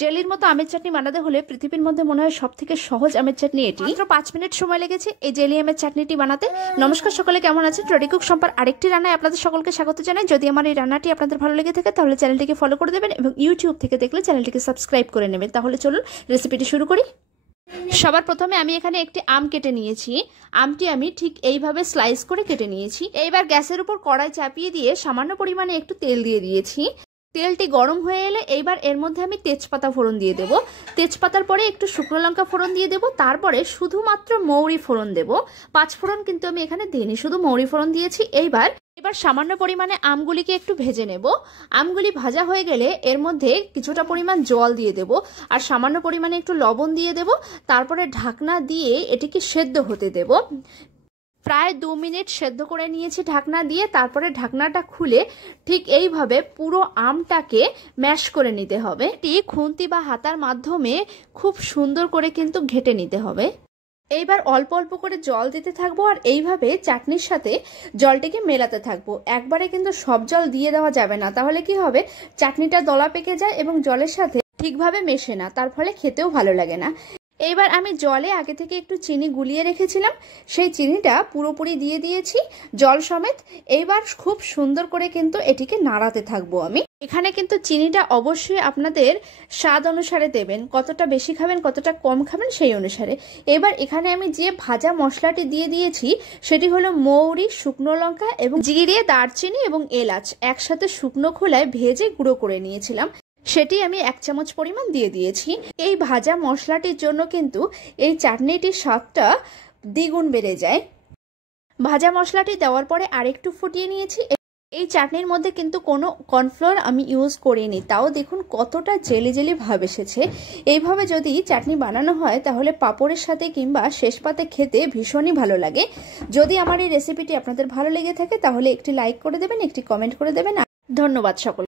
জেলির মতো আমের চাটনি বানাতে হলে পৃথিবীর মধ্যে মনে হয় সবথেকে সহজ আমের চাটনি এটি। মাত্র 5 মিনিট সময় লেগেছে এই জেলি আমের চাটনিটি বানাতে। নমস্কার সকলে, কেমন আছেন? রেডি কুক সম্পার আরেকটি রান্নায় আপনাদের সকলকে স্বাগত জানাই। যদি আমার এই রান্নাটি আপনাদের ভালো লেগে থাকে তাহলে চ্যানেলটিকে ফলো করে দেবেন এবং ইউটিউব থেকে দেখলে চ্যানেলটিকে সাবস্ক্রাইব করে নেবেন। তাহলে চলুন রেসিপিটি শুরু করি। সবার প্রথমে আমি এখানে একটি আম কেটে নিয়েছি। আমটি আমি ঠিক এইভাবে স্লাইস করে কেটে নিয়েছি। এইবার গ্যাসের উপর কড়াই চাপিয়ে দিয়ে সামান্য পরিমাণে একটু তেল দিয়ে দিয়েছি। তেলটি গরম হয়ে এলে এইবার এর মধ্যে আমি তেজপাতা ফোড়ন দিয়ে দেব। তেজপাতার পরে একটু শুকনো লঙ্কা ফোড়ন দিয়ে দেব। তারপরে শুধুমাত্র মৌরি ফোড়ন দেব। 5 ফোড়ন কিন্তু আমি এখানে দিইনি, শুধু মৌরি ফোড়ন দিয়েছি। এবার সামান্য পরিমাণে আমগুলিকে একটু ভেজে নেব। আমগুলি ভাজা হয়ে গেলে এর মধ্যে কিছুটা পরিমাণ জল দিয়ে দেব আর সামান্য পরিমাণে একটু লবণ দিয়ে দেব। তারপরে ঢাকনা দিয়ে এটিকে সেদ্ধ হতে দেব। প্রায় 2 মিনিট সেদ্ধ করে নিয়েছি ঢাকনা দিয়ে। তারপরে ঢাকনাটা খুলে ঠিক এইভাবে পুরো আমটাকে ম্যাশ করে নিতে হবে। এটি খুন্তি বা হাতার মাধ্যমে খুব সুন্দর করে কিন্তু ঘেটে নিতে হবে। এইবার অল্প অল্প করে জল দিতে থাকবো আর এইভাবে চাটনির সাথে জলটিকে মেলাতে থাকবো। একবারে কিন্তু সব জল দিয়ে দেওয়া যাবে না, তাহলে কি হবে, চাটনিটা দলা পেকে যায় এবং জলের সাথে ঠিকভাবে মেশে না, তার ফলে খেতেও ভালো লাগে না। এইবার আমি জলে আগে থেকে একটু চিনি গুলিয়ে রেখেছিলাম, সেই চিনিটা পুরোপুরি দিয়ে দিয়েছি জল সমেত। এইবার খুব সুন্দর করে কিন্তু এটিকে নাড়াতে থাকবো আমি। এখানে কিন্তু চিনিটা অবশ্যই আপনাদের স্বাদ অনুসারে দেবেন, কতটা বেশি খাবেন কতটা কম খাবেন সেই অনুসারে। এবার এখানে আমি যে ভাজা মশলাটি দিয়ে দিয়েছি সেটি হলো মৌরি, শুকনো লঙ্কা এবং জিরে, দারচিনি এবং এলাচ একসাথে শুকনো খোলায় ভেজে গুঁড়ো করে নিয়েছিলাম, সেটি আমি 1 চামচ পরিমাণ দিয়ে দিয়েছি। এই ভাজা মশলাটির জন্য কিন্তু এই চাটনিটির স্বাদটা দ্বিগুণ বেড়ে যায়। ভাজা মশলাটি দেওয়ার পরে আরেকটু ফুটিয়ে নিয়েছি। এই চাটনির মধ্যে কিন্তু কোনো কর্নফ্লাওয়ার আমি ইউজ করিনি, তাও দেখুন কতটা জেলি জেলি ভাব এসেছে। এইভাবে যদি চাটনি বানানো হয় তাহলে পাঁপড়ের সাথে কিংবা শেষ পাতে খেতে ভীষণই ভালো লাগে। যদি আমার এই রেসিপিটি আপনাদের ভালো লেগে থাকে তাহলে একটি লাইক করে দেবেন, একটি কমেন্ট করে দেবেন। ধন্যবাদ সকল।